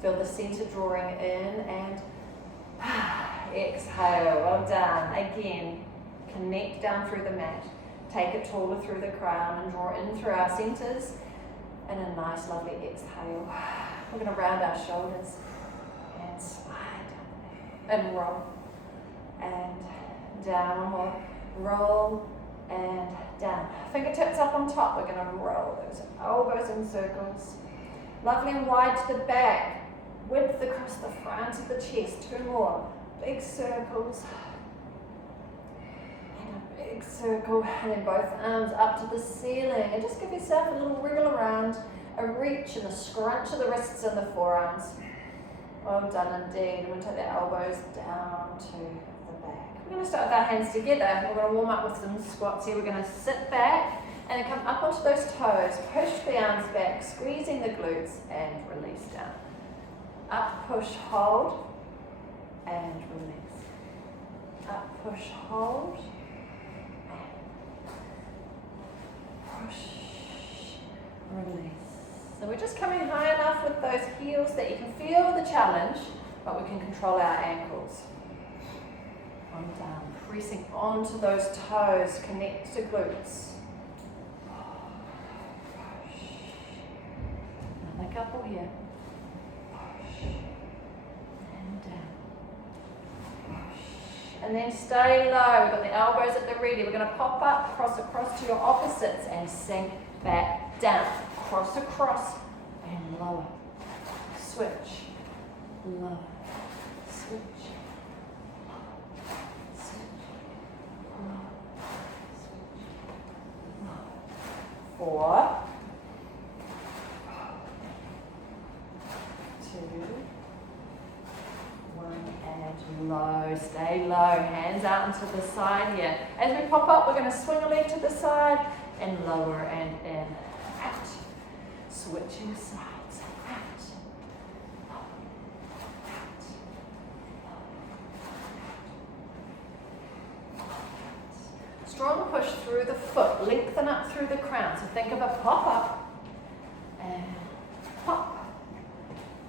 Feel the center drawing in and exhale. Well done. Again, connect down through the mat. Take it taller through the crown and draw in through our centers. And a nice, lovely exhale. We're going to round our shoulders and slide and roll and down. One more. Roll and down. Fingertips up on top. We're going to roll those elbows in circles. Lovely and wide to the back. Width across the front of the chest. 2 more. Big circles. And a big circle. And then both arms up to the ceiling. And just give yourself a little wriggle around. A reach and a scrunch of the wrists and the forearms. Well done indeed. And we'll take the elbows down to the back. We're going to start with our hands together. We're going to warm up with some squats here. We're going to sit back and then come up onto those toes. Push the arms back, squeezing the glutes and release down. Up, push, hold, and release. Up, push, hold, and push, release. So we're just coming high enough with those heels that you can feel the challenge, but we can control our ankles. On down, pressing onto those toes, connect to glutes. Push. Another couple here. And then stay low. We've got the elbows at the ready. We're going to pop up, cross across to your opposites and sink back down. Cross across and lower. Switch. Lower. Switch. Switch. Lower. Switch. Lower. 4. 2. 1 and low, stay low, hands out into the side here. As we pop up, we're going to swing a leg to the side and lower and in, out. Switching sides, out, lower, out, lower. Strong push through the foot, lengthen up through the crown. So think of a pop up and pop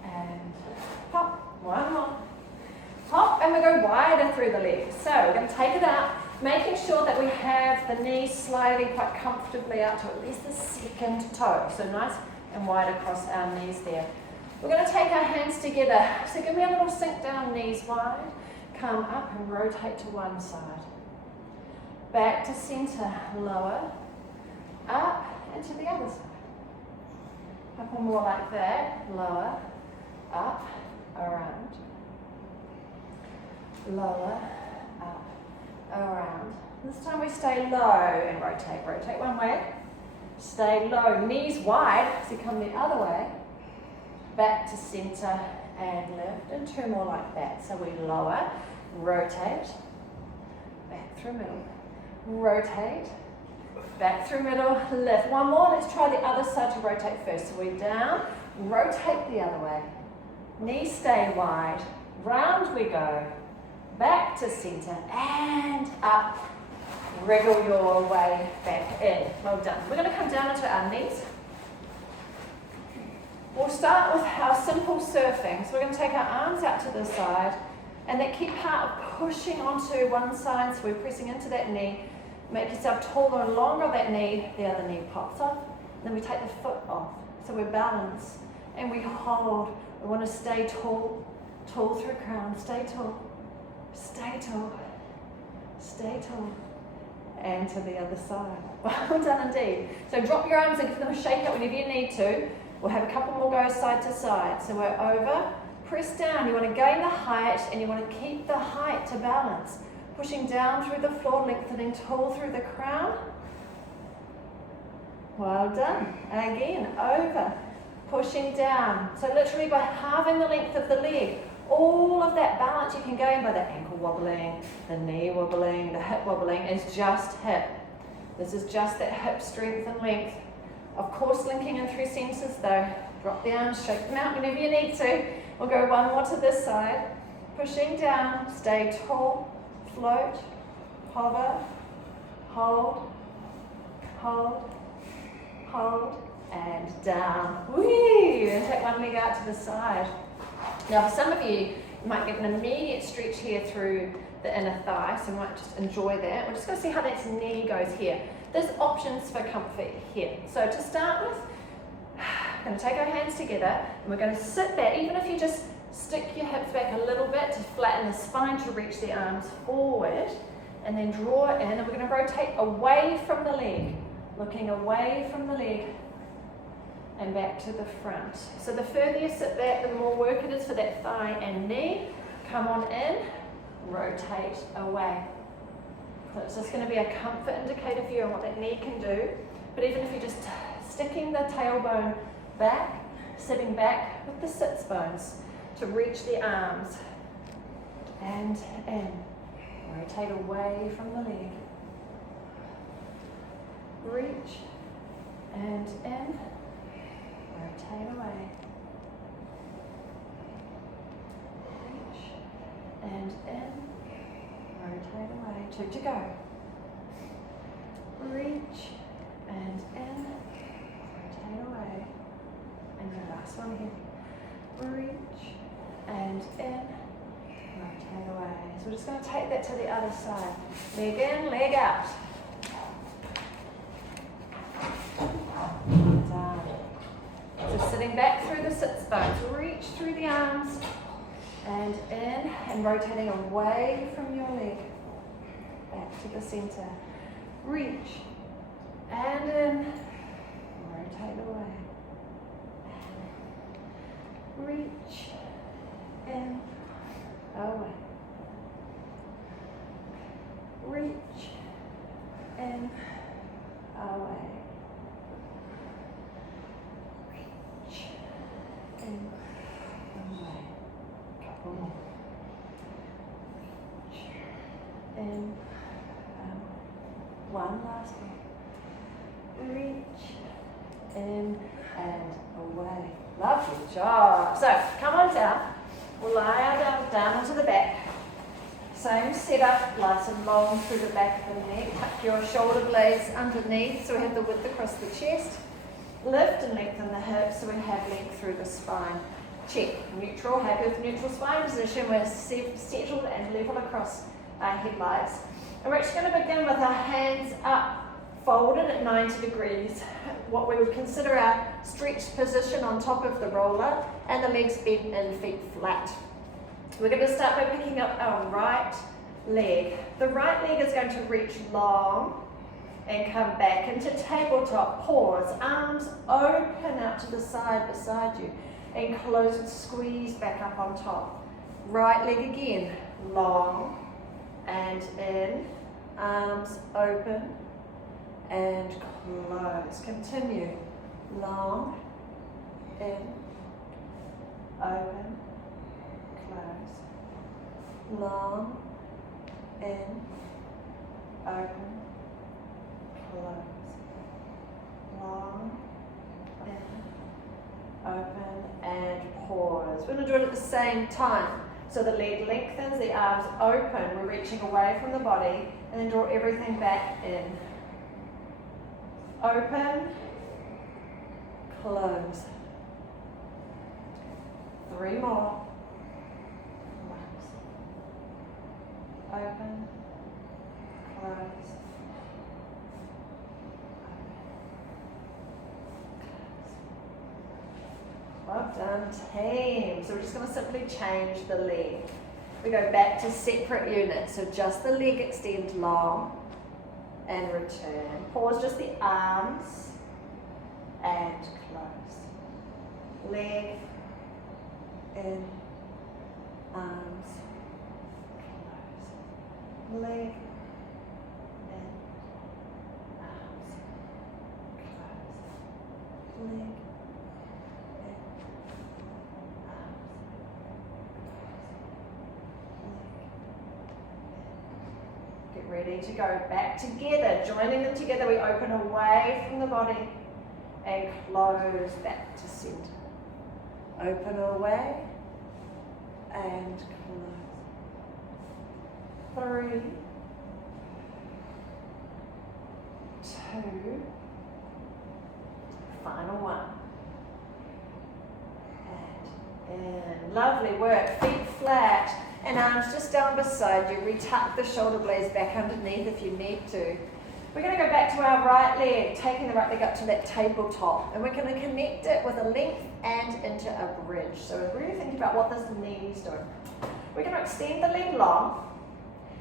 and pop. One more. Hop, and we go wider through the legs. So we're going to take it out, making sure that we have the knees sliding quite comfortably out to at least the second toe. So nice and wide across our knees there. We're going to take our hands together. So give me a little sink down, knees wide. Come up and rotate to one side. Back to center, lower, up, and to the other side. A couple more like that, lower, up, around. Lower, up, around. This time we stay low and rotate. Rotate one way. Stay low, knees wide, so you come the other way. Back to center and lift, and 2 more like that. So we lower, rotate, back through middle, rotate, back through middle, lift. One more, let's try the other side to rotate first. So we down, rotate the other way. Knees stay wide, round we go. Back to center and up. Wriggle your way back in. Well done. We're going to come down onto our knees. We'll start with our simple surfing. So we're going to take our arms out to the side and that key part of pushing onto one side. So we're pressing into that knee. Make yourself taller and longer on that knee. The other knee pops up. Then we take the foot off. So we're balanced and we hold. We want to stay tall. Tall through crown. Stay tall. Stay tall, stay tall, and to the other side. Well done indeed. So drop your arms and give them a shake up whenever you need to. We'll have a couple more go side to side. So we're over, press down. You want to gain the height and you want to keep the height to balance. Pushing down through the floor, lengthening tall through the crown. Well done. And again, over, pushing down. So literally by halving the length of the leg, all of that balance you can gain by the ankle wobbling, the knee wobbling, the hip wobbling is just hip. This is just that hip strength and length. Of course, linking in through centers though. Drop the arms, shake them out whenever you need to. We'll go one more to this side. Pushing down, stay tall, float, hover, hold, hold, hold, and down. Whee! And take one leg out to the side. Now for some of you, you might get an immediate stretch here through the inner thigh, so you might just enjoy that. We're just going to see how that knee goes here. There's options for comfort here. So to start with, we're going to take our hands together and we're going to sit back, even if you just stick your hips back a little bit to flatten the spine to reach the arms forward, and then draw in, and we're going to rotate away from the leg, looking away from the leg and back to the front. So the further you sit back, the more work it is for that thigh and knee. Come on in, rotate away. So it's just going to be a comfort indicator for you on what that knee can do. But even if you're just sticking the tailbone back, sitting back with the sits bones to reach the arms, and in. Rotate away from the leg. Reach and in. Rotate away. Reach and in. Rotate away. 2 to go. Reach and in. Rotate away. And your last one here. Reach and in. Rotate away. So we're just going to take that to the other side. Leg in, leg out. Down. So sitting back through the sits bones. Reach through the arms and in, and rotating away from your leg. Back to the center. Reach and in. Rotate away. Reach in. Away. Reach in, away. Reach in, away. Couple more. Reach in, away. One last one. Reach in and away. Lovely job. So come on down. We'll lie down onto the back. Same setup, nice and long through the back of the neck. Tuck your shoulder blades underneath so we have the width across the chest. Lift and lengthen the hips so we have length through the spine. Check. Neutral, happy with neutral spine position. We're settled and level across our headlights. And we're actually going to begin with our hands up, folded at 90 degrees. What we would consider our stretched position on top of the roller, and the legs bent in, feet flat. We're going to start by picking up our right leg. The right leg is going to reach long and come back into tabletop. Pause, arms open out to the side beside you, and close and squeeze back up on top. Right leg again, long and in, arms open and close. Continue, long, in, open, close, long, in, open, close, long, in, open, and pause. We're going to do it at the same time. So the leg lengthens, the arms open, we're reaching away from the body, and then draw everything back in. Open, close. 3 more. Open, close, well done, team. So we're just going to simply change the leg. We go back to separate units. So just the leg extend long and return. Pause just the arms and close. Leg in, arms. Leg in, arms, close, leg in, arms, close, leg in. Get ready to go back together. Joining them together, we open away from the body and close back to center. Open away and close. 3, 2, final one, and in. Lovely work. Feet flat and arms just down beside you. Retuck the shoulder blades back underneath if you need to. We're going to go back to our right leg, taking the right leg up to that tabletop, and we're going to connect it with a length and into a bridge. So we're really thinking about what this knee is doing. We're going to extend the leg long,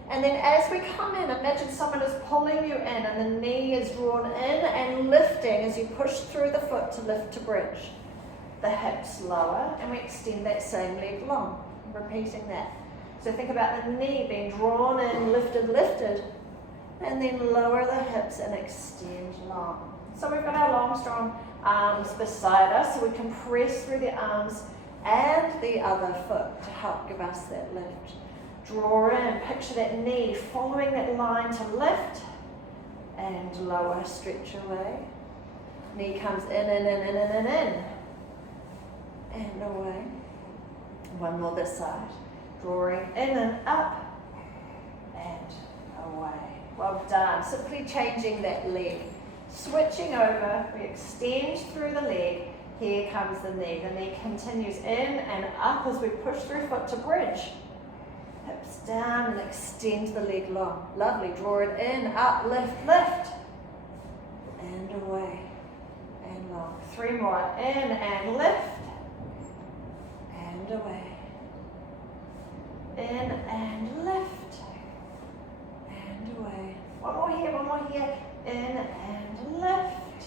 and then as we come in, imagine someone is pulling you in and the knee is drawn in and lifting as you push through the foot to lift to bridge. The hips lower, and we extend that same leg long, repeating that. So think about the knee being drawn in, lifted, lifted, and then lower the hips and extend long. So we've got our long, strong arms beside us, so we can press through the arms and the other foot to help give us that lift. Draw in, picture that knee following that line to lift and lower, stretch away. Knee comes in, and away. One more this side. Drawing in and up and away. Well done. Simply changing that leg. Switching over, we extend through the leg. Here comes the knee. The knee continues in and up as we push through foot to bridge. Hips down and extend the leg long. Lovely. Draw it in, up, lift, lift. And away. And long. 3 more. In and lift. And away. In and lift. And away. One more here, one more here. In and lift.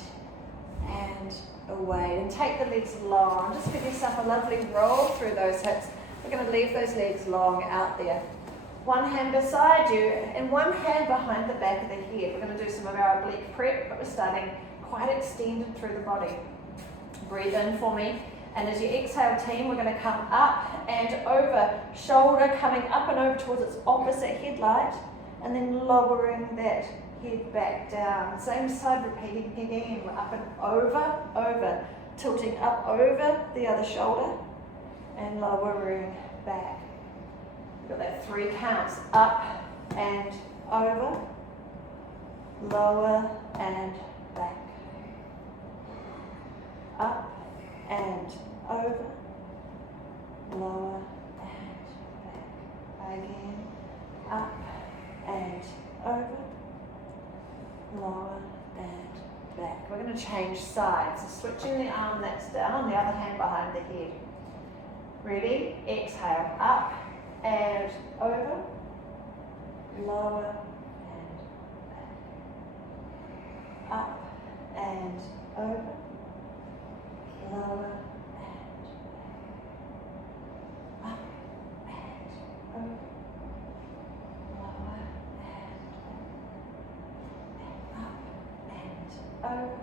And away. And take the legs long. Just give yourself a lovely roll through those hips. We're going to leave those legs long out there. One hand beside you and one hand behind the back of the head. We're going to do some of our oblique prep, but we're starting quite extended through the body. Breathe in for me. And as you exhale, team, we're going to come up and over. Shoulder coming up and over towards its opposite headlight. And then lowering that head back down. Same side, repeating again. We're up and over, over. Tilting up over the other shoulder. And lowering back. We've got that 3 counts. Up and over. Lower and back. Up and over, lower and back. Again, up and over, lower and back. We're going to change sides. So switching the arm that's down, the other hand behind the head. Ready? Exhale, up and over, lower and back. Up and over. Lower and up and over, lower and up and over,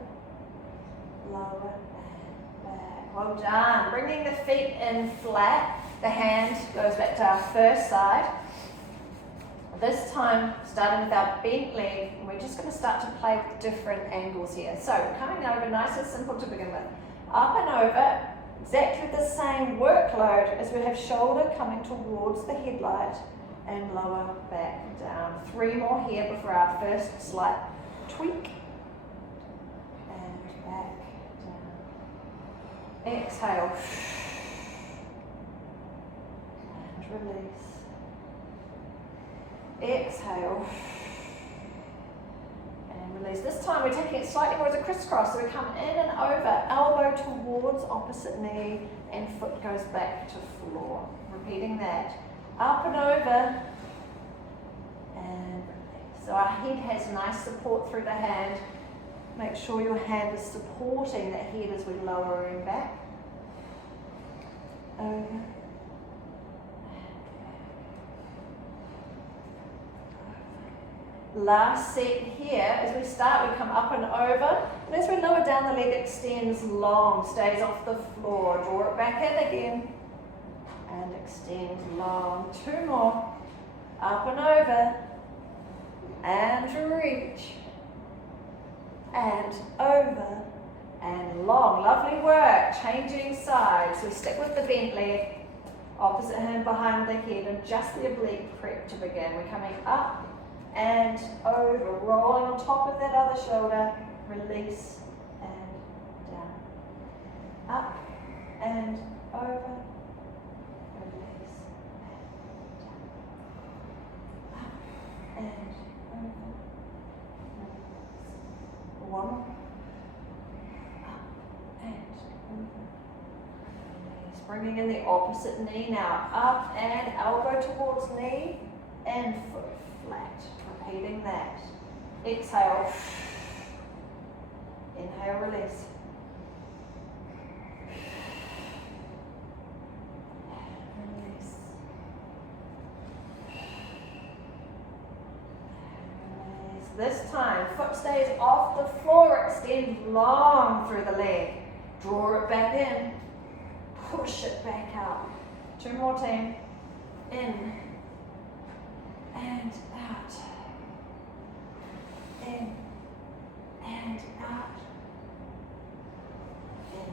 lower and back. Well done. Bringing the feet in flat. The hand goes back to our first side. This time, starting with our bent leg, and we're just going to start to play with different angles here. So, coming over, nice and simple to begin with. Up and over, exactly the same workload as we have shoulder coming towards the headlight and lower back down. 3 more here before our first slight tweak. And back down. Exhale. And release. Exhale. Release. This time we're taking it slightly more as a crisscross, so we come in and over, elbow towards opposite knee, and foot goes back to floor. Repeating that. Up and over, and release. So our head has nice support through the hand. Make sure your hand is supporting that head as we lower him back. Over. Last set here, as we start, we come up and over, and as we lower down, the leg extends long, stays off the floor. Draw it back in again, and extend long. 2 more. Up and over, and reach, and over, and long. Lovely work. Changing sides. We stick with the bent leg, opposite hand behind the head, and just the oblique prep to begin. We're coming up and over, rolling on top of that other shoulder, release and down. Up and over, bringing in the opposite knee now. Up and elbow towards knee and foot flat. Repeating that. Exhale. Inhale, release. Release. Release. This time, foot stays off the floor. Extend long through the leg. Draw it back in. Push it back out. 2 more, team. In. And out. In. And out. In.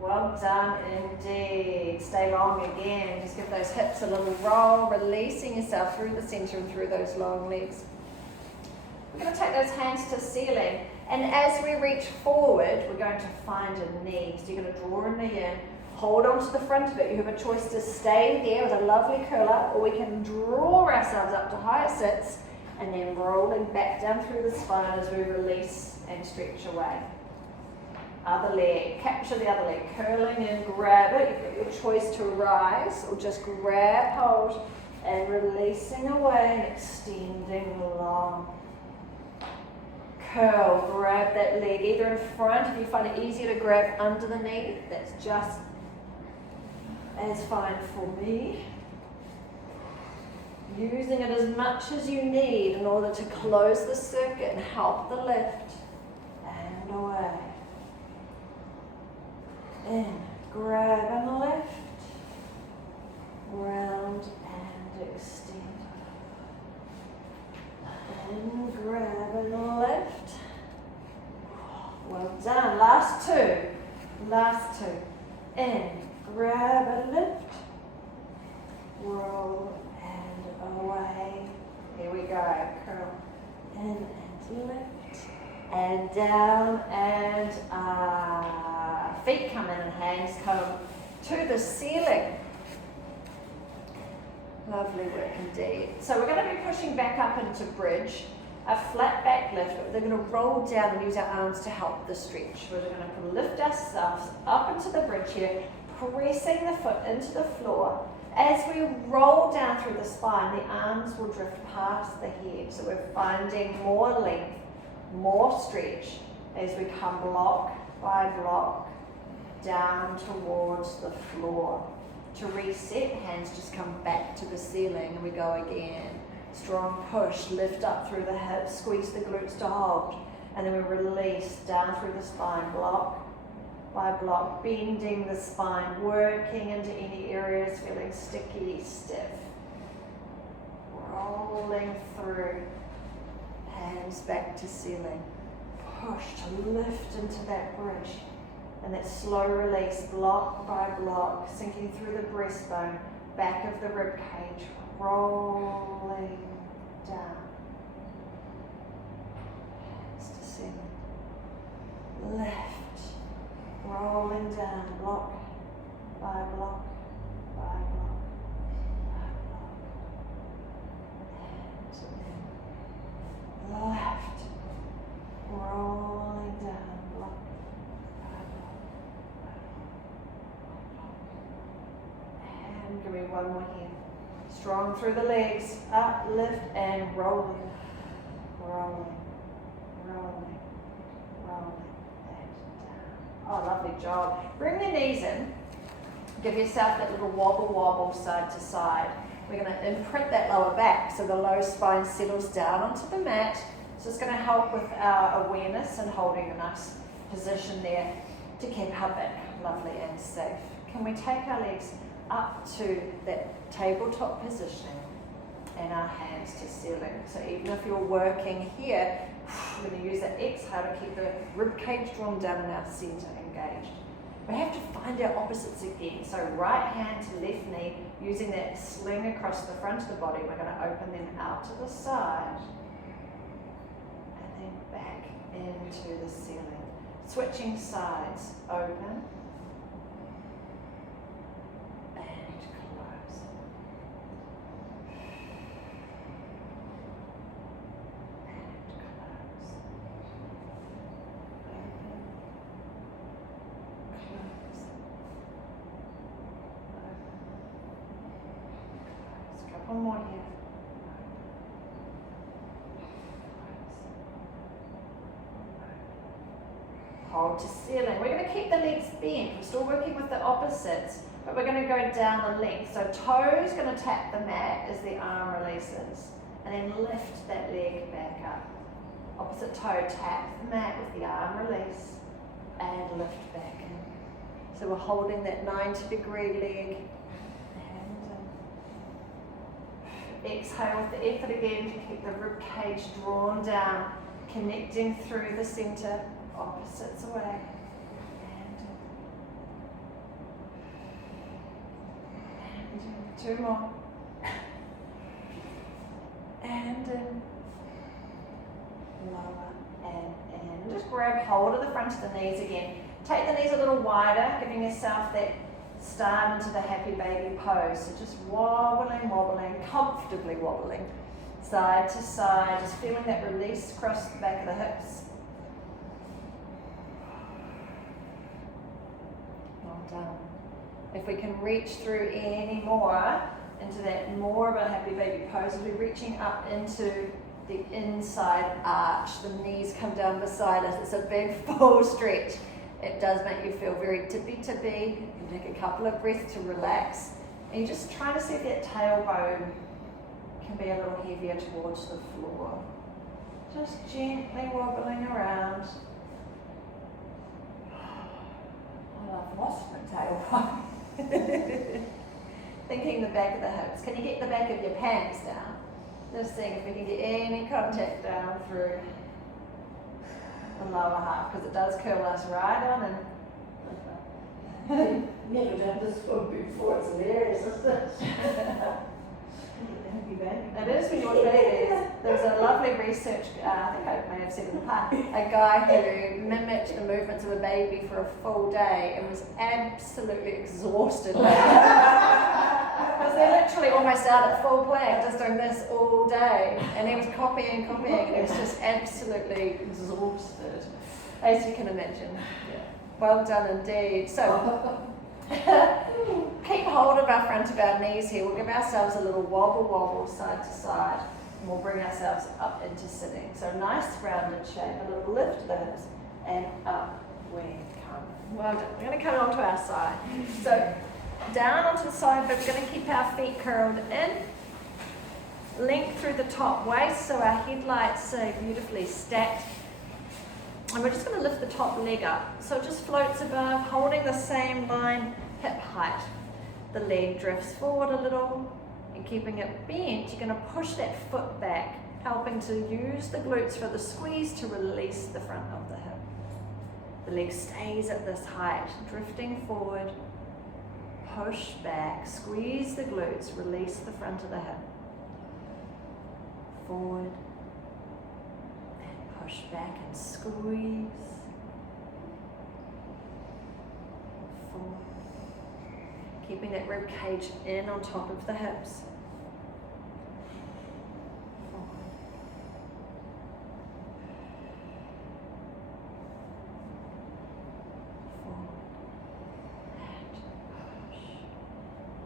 Well done indeed. Stay long again. Just give those hips a little roll, releasing yourself through the center and through those long legs. We're going to take those hands to ceiling. And as we reach forward, we're going to find a knee. So you're going to draw a knee in, hold on to the front of it. You have a choice to stay there with a lovely curl up, or we can draw ourselves up to higher sits and then rolling back down through the spine as we release and stretch away. Other leg, capture the other leg, curling in, grab it. You've got your choice to rise or just grab hold and releasing away and extending long. Curl, grab that leg either in front if you find it easier to grab under the knee. That's just as fine for me. Using it as much as you need in order to close the circuit and help the lift. And away. In, grab and lift. Round and extend. In, grab and lift. Well done. Last 2. Last 2. In, grab and lift. Roll and away. Here we go. Curl in and lift. And down and feet come in and hands come to the ceiling. Lovely work indeed. So we're going to be pushing back up into bridge, a flat back lift. They're going to roll down and use our arms to help the stretch. We're going to lift ourselves up into the bridge here, pressing the foot into the floor. As we roll down through the spine, the arms will drift past the head. So we're finding more length, more stretch as we come block by block down towards the floor. To reset, hands just come back to the ceiling and we go again. Strong push, lift up through the hips, squeeze the glutes to hold. And then we release down through the spine, block by block, bending the spine, working into any areas feeling sticky, stiff. Rolling through, hands back to ceiling. Push to lift into that bridge. And that slow release, block by block, sinking through the breastbone, back of the rib cage, rolling down. Hands to ceiling. Lift, rolling down, block by block, by block, by block. Hands in. Left, rolling down, block. Give me one more here. Strong through the legs, up, lift, and rolling, rolling, rolling, rolling, and down. Oh, lovely job. Bring the knees in. Give yourself that little wobble side to side. We're going to imprint that lower back so the low spine settles down onto the mat. So it's going to help with our awareness and holding a nice position there to keep our back lovely and safe. Can we take our legs up to that tabletop positioning and our hands to ceiling? So even if you're working here, we're going to use that exhale to keep the rib cage drawn down and our center engaged. We have to find our opposites again. So right hand to left knee, using that sling across the front of the body. We're going to open them out to the side and then back into the ceiling. Switching sides, open and close. And close. Open, close, One more here. Hold to ceiling. We're going to keep the legs bent. We're still working with the opposites, but we're going to go down the length. So toes going to tap the mat as the arm releases, and then lift that leg back up. Opposite toe tap the mat with the arm release, and lift back in. So we're holding that 90-degree leg. And exhale with the effort again to keep the rib cage drawn down, connecting through the center. Opposites away. And two more. And in. Lower and in. Just grab hold of the front of the knees again. Take the knees a little wider, giving yourself that start into the happy baby pose. So just wobbling, comfortably wobbling. Side to side, just feeling that release across the back of the hips. Done. If we can reach through any more into that more of a happy baby pose, we'll be reaching up into the inside arch. The knees come down beside us. It's a big full stretch. It does make you feel very tippy-tippy. You can take a couple of breaths to relax. And you're just trying to see if that tailbone can be a little heavier towards the floor. Just gently wobbling around. I've lost my tailbone. Thinking the back of the hips. Can you get the back of your pants down? Just seeing if we can get any contact down through the lower half, because it does curl us right on in. Never done this one before, it's hilarious, isn't it? It is when you're babies. There's a lovely research, I think I may have said in the past, a guy who mimicked the movements of a baby for a full day and was absolutely exhausted. Because they're literally almost out at full plank, just doing this all day. And he was copying, and he was just absolutely exhausted, as you can imagine. Yeah. Well done indeed. So, keep hold of our front of our knees here. We'll give ourselves a little wobble side to side, and we'll bring ourselves up into sitting. So nice rounded shape, a little lift of the hips, and up we come. Well done. We're going to come onto our side. So down onto the side, but we're going to keep our feet curled in. Length through the top waist, so our headlights are beautifully stacked. And we're just going to lift the top leg up. So it just floats above, holding the same line, hip height. The leg drifts forward a little, and keeping it bent, you're going to push that foot back, helping to use the glutes for the squeeze to release the front of the hip. The leg stays at this height, drifting forward, push back, squeeze the glutes, release the front of the hip. Forward. Push back and squeeze. Forward. Keeping that rib cage in on top of the hips. Forward. Forward. And push.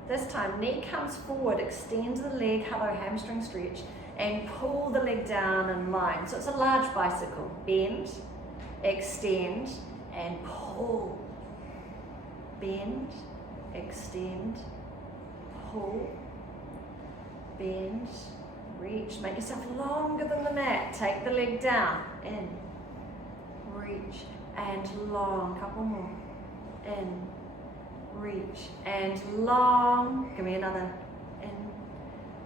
This time, knee comes forward, extend the leg, hello hamstring stretch, and pull the leg down in line. So it's a large bicycle. Bend, extend, and pull. Bend, extend, pull, bend, reach. Make yourself longer than the mat. Take the leg down, in, reach, and long. Couple more. In, reach, and long. Give me another. In,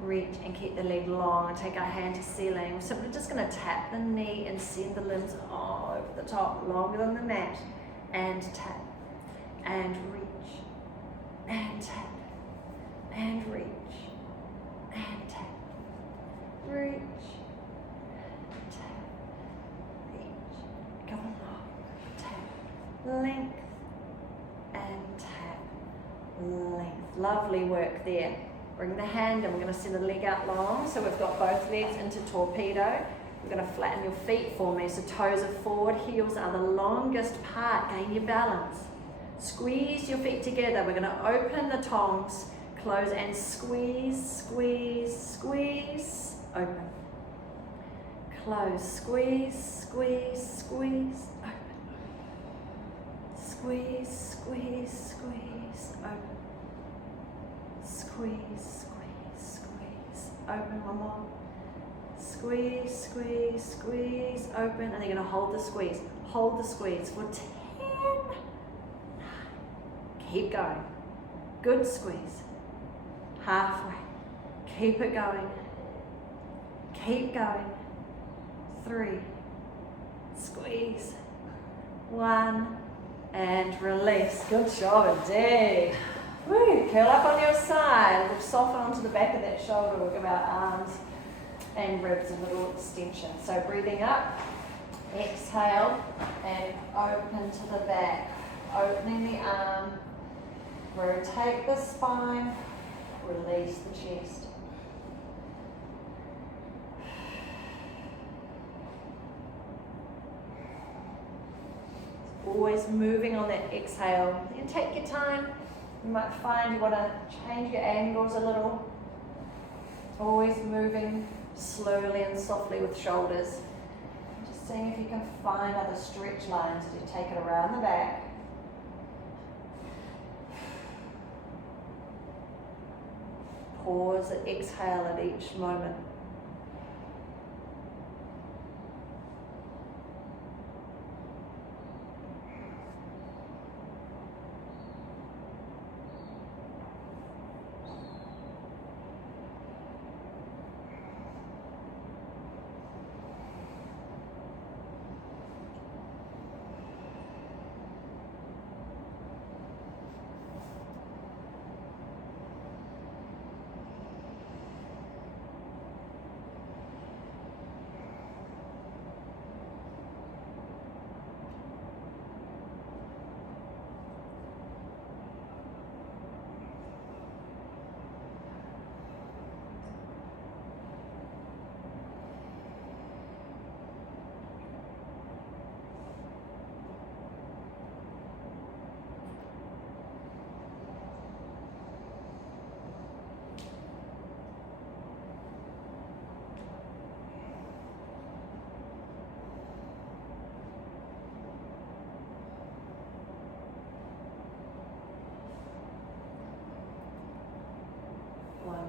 reach, and keep the leg long. And take our hand to ceiling. We're simply just going to tap the knee and send the limbs over the top, longer than the mat. And tap, and reach, and tap, and reach, and tap, reach, tap, reach, go long, tap, length, and tap, length. Lovely work there. Bring the hand and we're going to send the leg out long, so we've got both legs into torpedo. We're going to flatten your feet for me, so toes are forward, heels are the longest part. Gain your balance. Squeeze your feet together. We're going to open the tongs, Close and squeeze, squeeze, squeeze. Open. Close, squeeze, squeeze, squeeze. Open. Squeeze, squeeze, squeeze. Open. Squeeze, squeeze, squeeze. Open. One more. Squeeze, squeeze, squeeze. Open. And you're going to hold the squeeze. Hold the squeeze for 10. 9. Keep going. Good squeeze. Halfway. Keep it going. Keep going. 3. Squeeze. 1. And release. Good job indeed. Woo. Curl up on your side. We'll soften onto the back of that shoulder. We'll give our arms and ribs a little extension. So breathing up. Exhale and open to the back. Opening the arm. Rotate the spine. Release the chest. Always moving on that exhale. And take your time. You might find you want to change your angles a little. Always moving slowly and softly with shoulders. Just seeing if you can find other stretch lines as you take it around the back. Pause and exhale at each moment.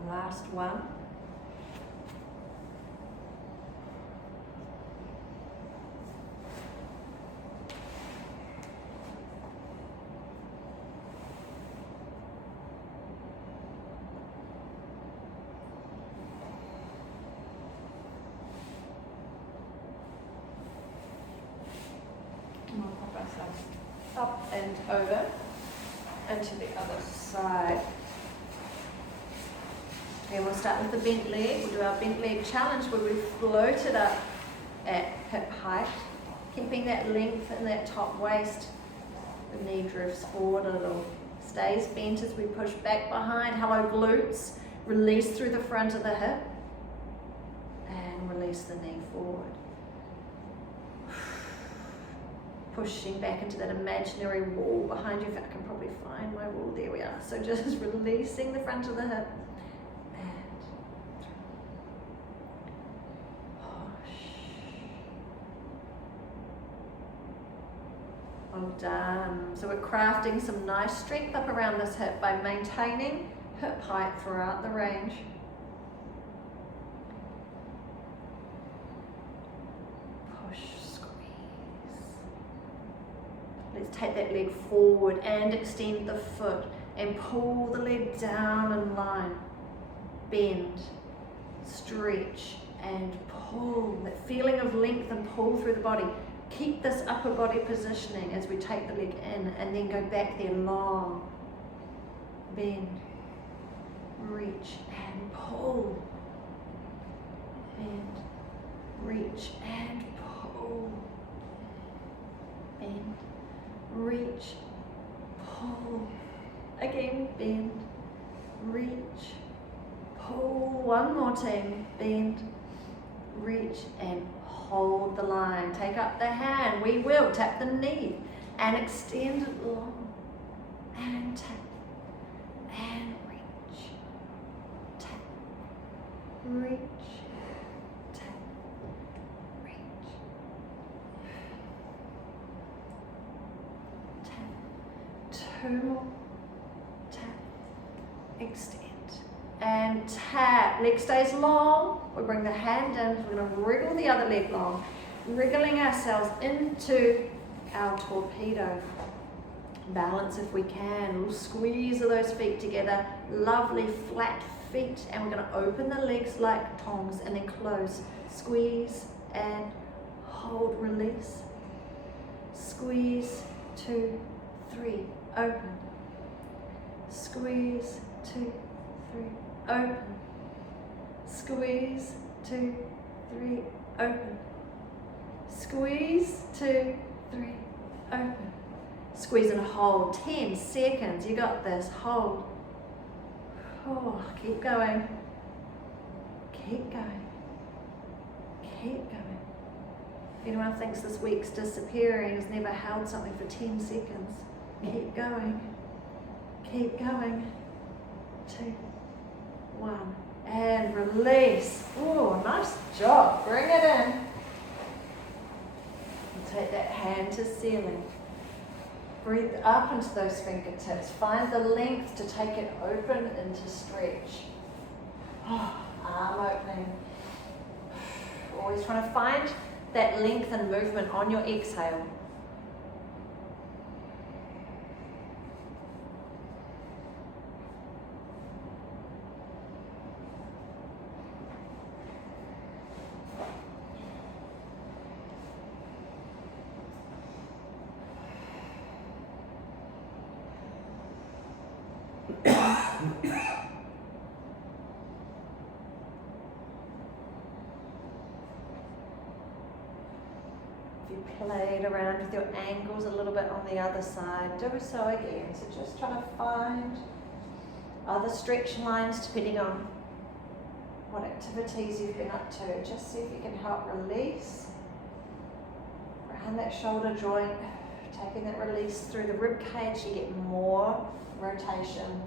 Last one. We'll pop ourselves up and over and to the other side. And we'll start with the bent leg. We'll do our bent leg challenge where we float it up at hip height, keeping that length in that top waist. The knee drifts forward a little. Stays bent as we push back behind. Hello glutes. Release through the front of the hip. And release the knee forward. Pushing back into that imaginary wall behind you. If I can probably find my wall. There we are. So just releasing the front of the hip. Well done. So we're crafting some nice strength up around this hip by maintaining hip height throughout the range. Push, squeeze. Let's take that leg forward and extend the foot and pull the leg down in line. Bend, stretch and pull. That feeling of length and pull through the body. Keep this upper body positioning as we take the leg in and then go back there long. Bend, reach and pull. Bend, reach and pull. Bend, reach, pull. Again, bend, reach, pull. One more time. Bend, reach and hold the line. Take up the hand. We will tap the knee and extend it long and tap and reach reach, tap, reach, tap, 2 more, tap, extend, and tap. Leg stays long, we bring the hand in, we're going to wriggle the other leg long, wriggling ourselves into our torpedo. Balance if we can, a little squeeze of those feet together, lovely flat feet, and we're going to open the legs like tongs and then close, squeeze and hold, release, squeeze, 2, 3, open, squeeze, 2, 3, open, squeeze, 2, 3, open, squeeze, 2, 3, open. Squeeze and hold, 10 seconds, you got this, hold. Oh, keep going, keep going, keep going. If anyone thinks this week's disappearing, has never held something for 10 seconds, keep going, 2, 1, and release. Oh, nice job, bring it in. And take that hand to ceiling. Breathe up into those fingertips. Find the length to take it open into stretch. Oh, arm opening. Always trying to find that length and movement on your exhale. Played around with your ankles a little bit on the other side, do so again. So just trying to find other stretch lines depending on what activities you've been up to. Just see if you can help release around that shoulder joint, taking that release through the rib cage, you get more rotation.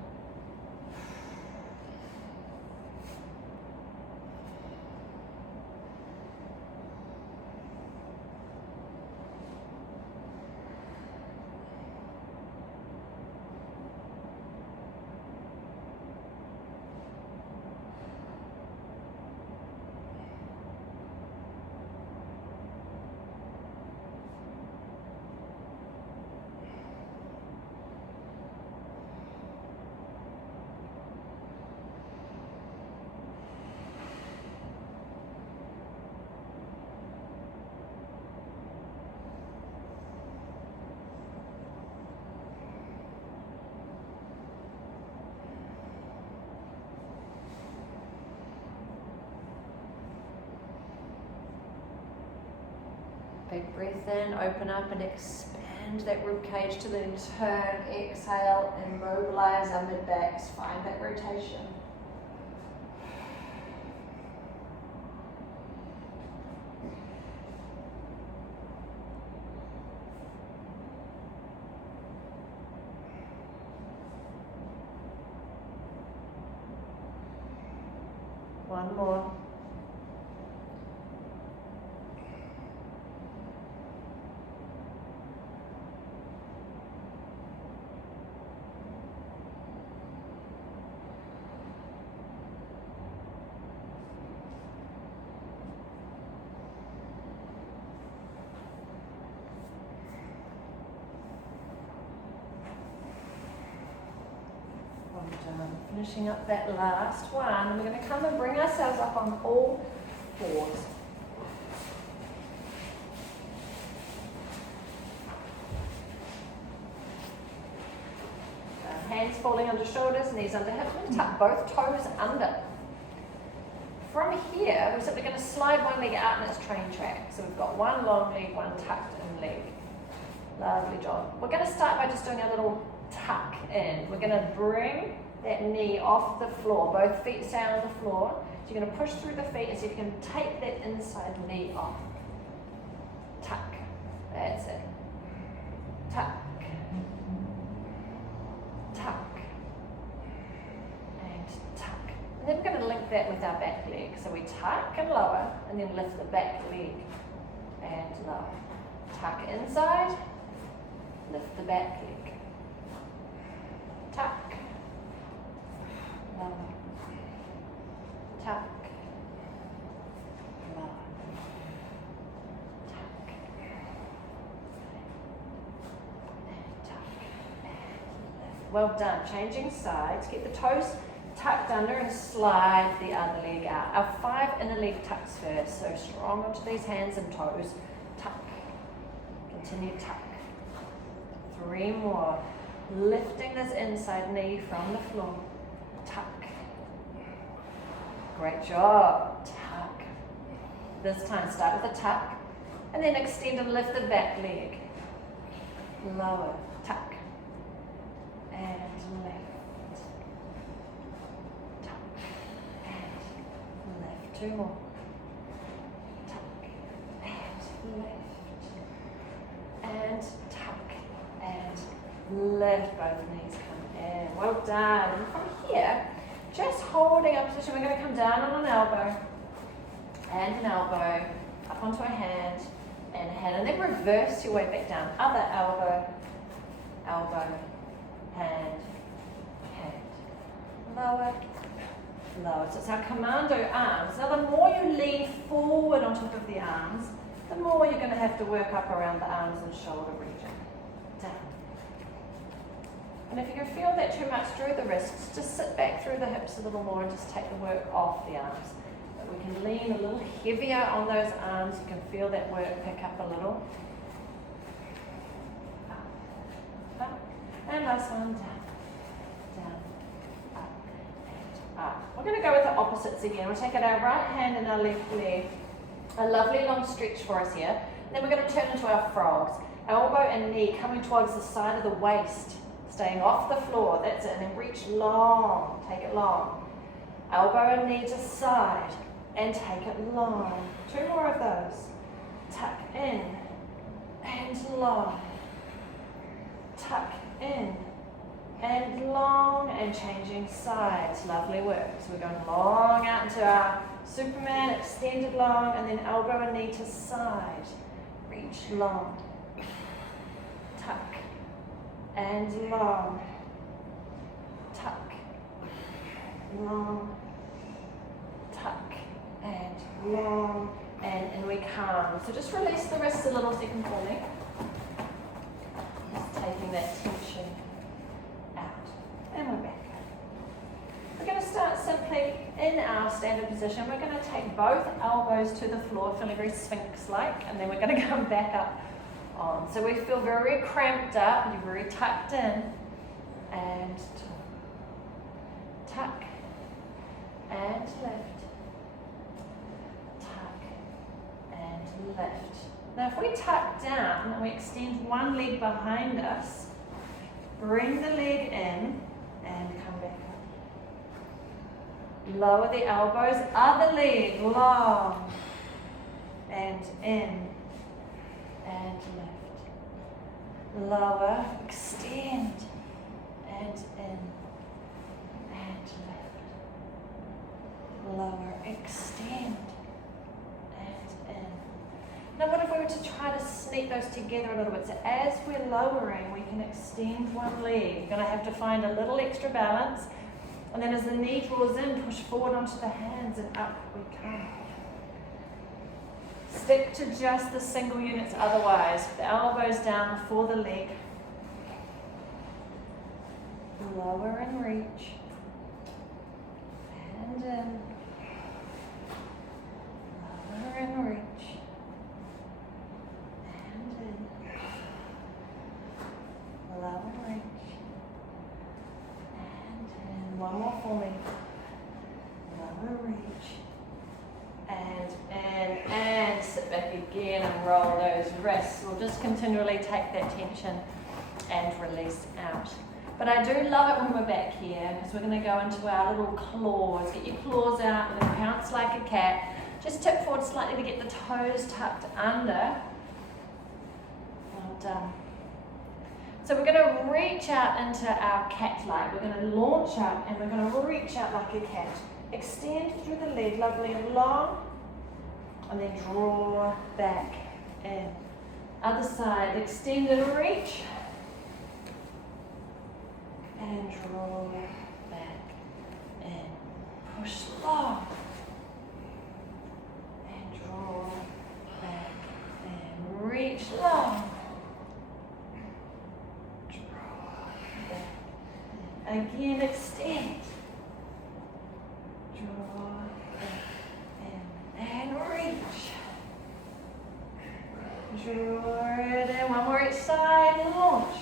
Big breath in, open up and expand that rib cage to then turn, exhale and mobilize our mid backs. Find that rotation. One more. Finishing up that last one, and we're going to come and bring ourselves up on all fours. Hands falling under shoulders, knees under hips. We're going to tuck both toes under. From here, we're simply going to slide one leg out in its train track. So we've got one long leg, one tucked in leg. Lovely job. We're going to start by just doing a little tuck in. We're going to bring that knee off the floor, both feet stay on the floor. So you're going to push through the feet and see if you can take that inside knee off. Tuck. That's it. Tuck. Tuck. And tuck. And then we're going to link that with our back leg. So we tuck and lower, and then lift the back leg and lower. Tuck inside, lift the back leg. Tuck, lower, tuck, lower, tuck, and tuck, and lift. Well done. Changing sides. Get the toes tucked under and slide the other leg out. Our 5 inner leg tucks first, so strong onto these hands and toes. Tuck. Continue tuck. 3 more. Lifting this inside knee from the floor. Tuck. Great job. Tuck. This time start with a tuck and then extend and lift the back leg. Lower. Tuck. And lift. Lift. 2 more. Tuck and lift. And tuck and lift. Both knees come in. Well done. And from here, just holding our position, we're going to come down on an elbow and an elbow, up onto a hand and a hand, and then reverse your way back down. Other elbow, elbow, hand, hand. Lower. Lower. So it's our commando arms. Now the more you lean forward on top of the arms, the more you're going to have to work up around the arms and shoulder region. Down. And if you can feel that too much through the wrists, just sit back through the hips a little more and just take the work off the arms. But we can lean a little heavier on those arms. You can feel that work pick up a little. Up, up. And last one, down, down, up, and up. We're going to go with the opposites again. We'll take out our right hand and our left leg. A lovely long stretch for us here. And then we're going to turn into our frogs. Elbow and knee coming towards the side of the waist, staying off the floor. That's it. And then reach long. Take it long. Elbow and knee to side and take it long. 2 more of those. Tuck in and long. Tuck in and long and changing sides. Lovely work. So we're going long out into our Superman, extended long, and then elbow and knee to side. Reach long. Tuck and long. Tuck. Long. Tuck and long. And we calm. So just release the wrists a little so you can for me. Just taking that tension out. And we're back. We're going to start simply in our standard position. We're going to take both elbows to the floor, feeling very sphinx-like, and then we're going to come back up on. So we feel very cramped up, you're very tucked in, and tuck, and lift, tuck, and lift. Now if we tuck down and we extend one leg behind us, bring the leg in, and come back up. Lower the elbows, other leg long, and in, and lift. Lower, extend, and in, and lift. Lower, extend, and in. Now what if we were to try to sneak those together a little bit? So as we're lowering, we can extend one leg. You're going to have to find a little extra balance. And then as the knee draws in, push forward onto the hands and up we come. Stick to just the single units otherwise. The elbows down before the leg. Lower and reach. And in. Lower and reach. And in. Lower and reach. One more for me. Lower reach. And sit back again and roll those wrists. We'll just continually take that tension and release out. But I do love it when we're back here because we're going to go into our little claws. Get your claws out and then pounce like a cat. Just tip forward slightly to get the toes tucked under. Well done. So we're going to reach out into our cat leg. We're going to launch up and we're going to reach out like a cat. Extend through the leg, lovely and long. And then draw back in. Other side, extend and reach. And draw back in. Push long. And draw back in. Reach long. Again, extend. Draw in and reach. Draw it in. One more each side. Launch.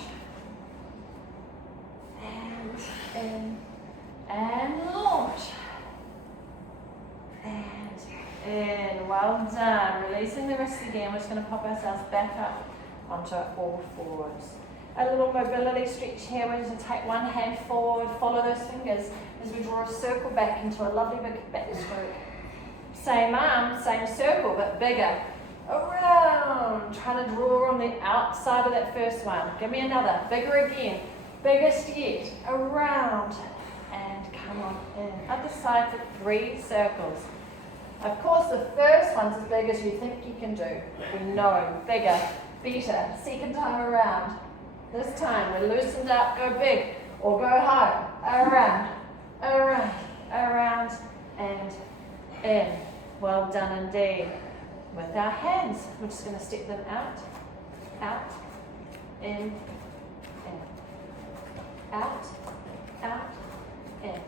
And in. And launch. And in. Well done. Releasing the wrists again. We're just going to pop ourselves back up onto all fours. A little mobility stretch here. We're going to take one hand forward, follow those fingers as we draw a circle back into a lovely big back stroke. Same arm, same circle, but bigger. Around. Trying to draw on the outside of that first one. Give me another. Bigger again. Biggest yet. Around. And come on in. Other side for 3 circles. Of course, the first one's as big as you think you can do. We know. Bigger. Better. Second time around. This time we're loosened up, go big or go high, around, around, around and in. Well done indeed. With our hands, we're just going to step them out, out, in, out, out, in.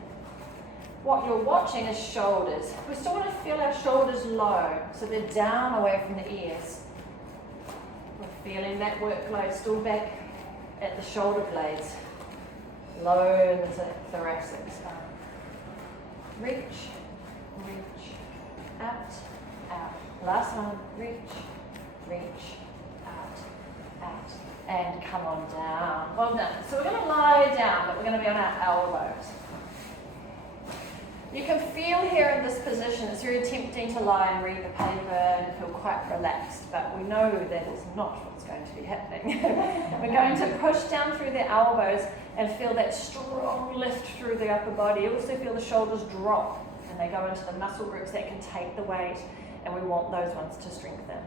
What you're watching is shoulders. We still want to feel our shoulders low, so they're down away from the ears. We're feeling that workload still back at the shoulder blades, low in the thoracic spine. Reach, reach, out, out. Last one, reach, reach, out, out. And come on down. Well done. So we're going to lie down, but we're going to be on our elbows. You can feel here in this position, it's very tempting to lie and read the paper and feel quite relaxed, but we know that is not what's going to be happening. We're going to push down through the elbows and feel that strong lift through the upper body. You also feel the shoulders drop and they go into the muscle groups that can take the weight, and we want those ones to strengthen.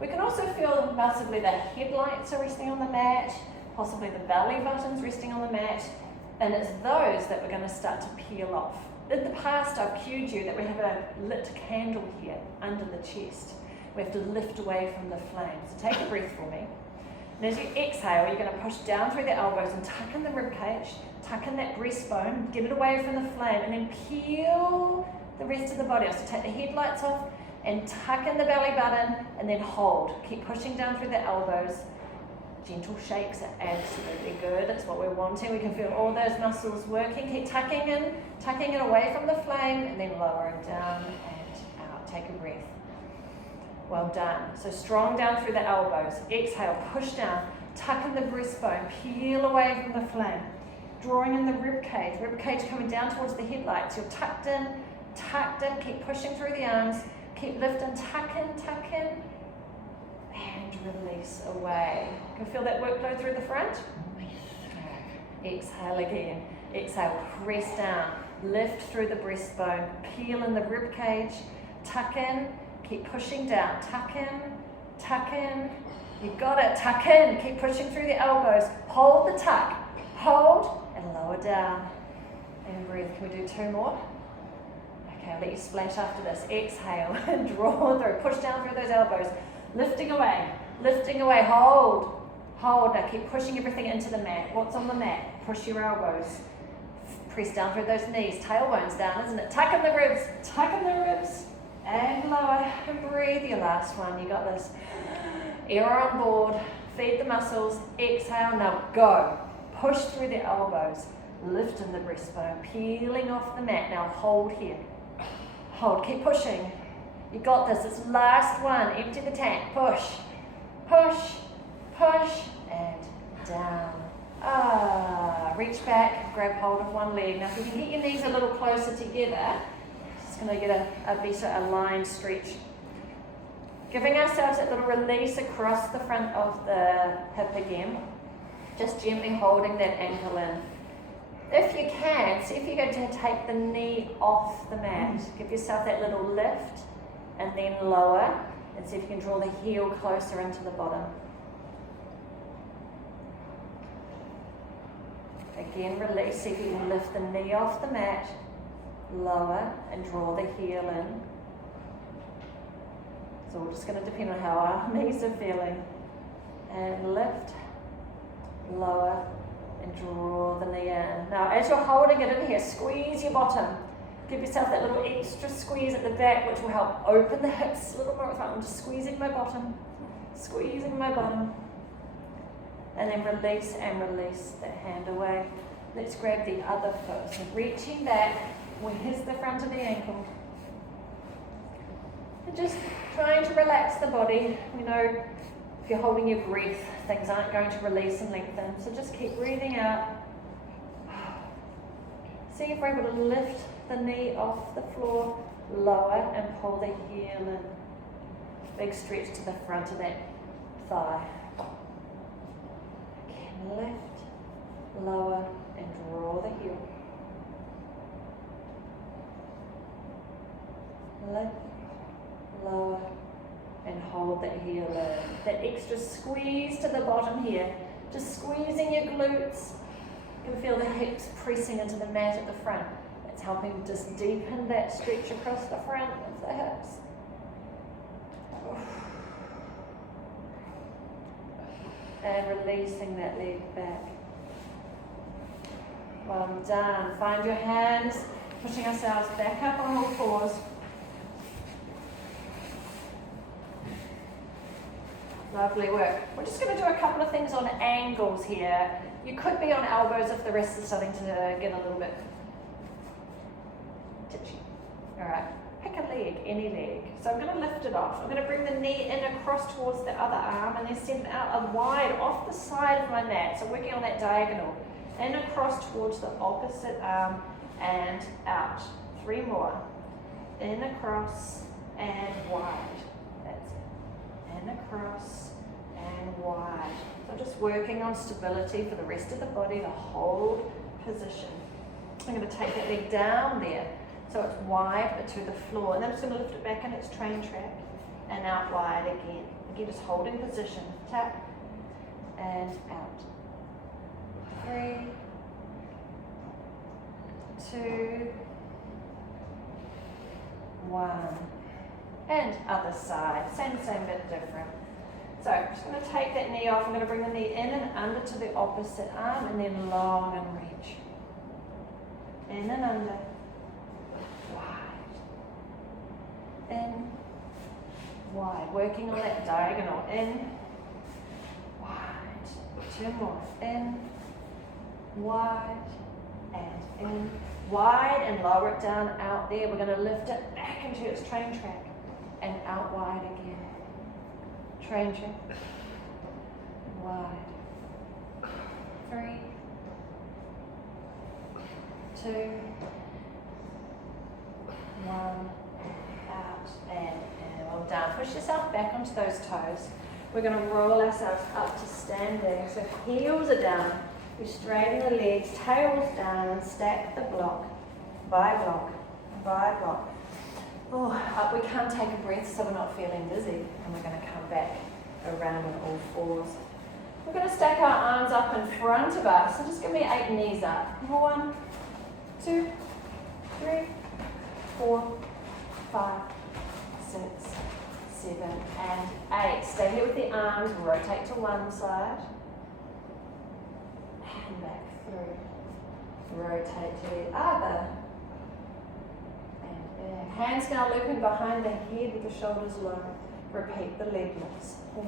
We can also feel massively the headlights are resting on the mat, possibly the belly buttons resting on the mat, and it's those that we're going to start to peel off. In the past, I've cued you that we have a lit candle here under the chest. We have to lift away from the flame. So take a breath for me. And as you exhale, you're going to push down through the elbows and tuck in the ribcage, tuck in that breastbone, get it away from the flame, and then peel the rest of the body off. So take the headlights off and tuck in the belly button and then hold. Keep pushing down through the elbows. Gentle shakes are absolutely good. That's what we're wanting. We can feel all those muscles working. Keep tucking in away from the flame, and then lowering down and out. Take a breath. Well done. So strong down through the elbows. Exhale, push down, tuck in the breastbone, peel away from the flame. Drawing in the ribcage coming down towards the headlights. You're tucked in, keep pushing through the arms, keep lifting, tuck in, and release away. You can feel that workload through the front? Exhale again. Exhale, press down, lift through the breastbone, peel in the ribcage, tuck in, keep pushing down, tuck in, you got it, tuck in, keep pushing through the elbows, hold the tuck, hold, and lower down, and breathe. Can we do 2 more? Okay, I'll let you splash after this. Exhale, and draw through, push down through those elbows, lifting away, hold, now keep pushing everything into the mat. What's on the mat? Push your elbows, press down through those knees, tailbone's down, isn't it? Tuck in the ribs, and lower, and breathe your last one. You got this. Air on board, feed the muscles, exhale, now go. Push through the elbows, lift in the breastbone, peeling off the mat. Now hold here. Hold, keep pushing. You got this, it's last one. Empty the tank, push, and down. Reach back, grab hold of one leg. Now if you can get your knees a little closer together, just going to get a better aligned stretch. Giving ourselves that little release across the front of the hip again. Just gently holding that ankle in. If you can, see if you're going to take the knee off the mat. Give yourself that little lift and then lower, and see if you can draw the heel closer into the bottom. Again, release, see if you can lift the knee off the mat, lower, and draw the heel in. So we're just going to depend on how our knees are feeling. And lift, lower, and draw the knee in. Now, as you're holding it in here, squeeze your bottom. Give yourself that little extra squeeze at the back, which will help open the hips a little more. I'm just squeezing my bottom, squeezing my bottom. And then release and release that hand away. Let's grab the other foot. So reaching back, where's the front of the ankle? And just trying to relax the body. You know, if you're holding your breath, things aren't going to release and lengthen. So just keep breathing out. See if we're able to lift the knee off the floor, lower, and pull the heel in. Big stretch to the front of that thigh. Again, lift, lower, and draw the heel. Lift, lower, and hold that heel in. That extra squeeze to the bottom here. Just squeezing your glutes. You can feel the hips pressing into the mat at the front. It's helping just deepen that stretch across the front of the hips. And releasing that leg back. Well done. Find your hands, pushing ourselves back up on all fours. Lovely work. We're just going to do a couple of things on angles here. You could be on elbows if the wrist is starting to get a little bit titchy. All right, pick a leg, any leg. So I'm going to lift it off. I'm going to bring the knee in across towards the other arm and then send it out wide off the side of my mat. So working on that diagonal. In across towards the opposite arm and out. 3 more. In across and wide. That's it. In across and wide. So just working on stability for the rest of the body to hold position. I'm going to take that leg down there so it's wide but to the floor. And then I'm just going to lift it back in its train track and out wide again. Again, just holding position. Tap and out. 3, 2, 1. And other side. Same bit different. So I'm just going to take that knee off. I'm going to bring the knee in and under to the opposite arm and then long and reach. In and under. Wide. In. Wide. Working on that diagonal. In. Wide. 2 more. In. Wide. And in. Wide and lower it down out there. We're going to lift it back into its train track. And out wide again. Train track. Wide. 3, 2, 1. Out and in. Well done. Push yourself back onto those toes. We're going to roll ourselves up to standing. So heels are down. We straighten the legs, tails down, and stack the block by block by block. Oh, we can't take a breath so we're not feeling dizzy. And we're going to come back around on all fours. We're going to stack our arms up in front of us. So just give me 8 knees up. 1, 2, 3, 4, 5, 6, 7, and 8. Stay here with the arms. Rotate to one side. And back through. Rotate to the other. Hands now looping behind the head with the shoulders low. Repeat the leg lifts. 1,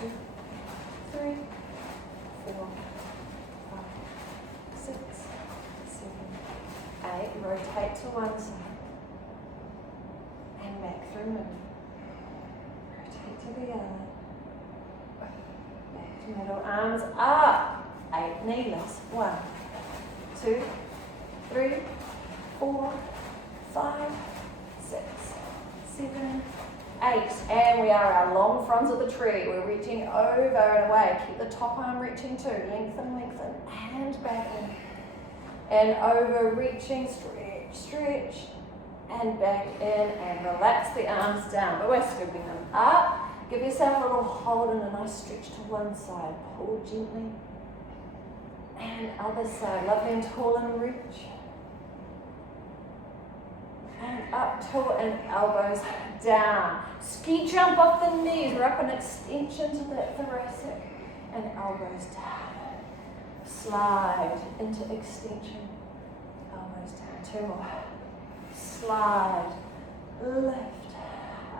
2, 3, 4, 5, 6, 7, 8. Rotate to one side. And back through middle. Rotate to the other. Back to middle. Arms up. 8 knee lifts. 1, 2, 3, 4, 5, 6, 7, 8, and we are our long fronds of the tree. We're reaching over and away. Keep the top arm reaching too. Lengthen, lengthen, and back in. And over, reaching, stretch, stretch, and back in, and relax the arms down. But we're scooping them up. Give yourself a little hold and a nice stretch to one side. Pull gently. And other side. Lovely and tall and reach. And up, tall, and elbows down. Ski jump off the knees. We're up an extension to the thoracic. And elbows down. Slide into extension. Elbows down. 2 more. Slide. Lift.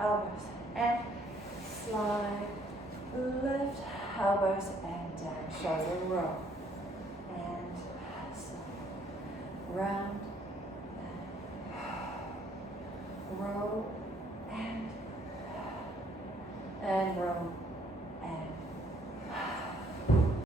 Elbows. And slide. Lift. Elbows and down. Shoulder roll. And slide. Round. Roll and roll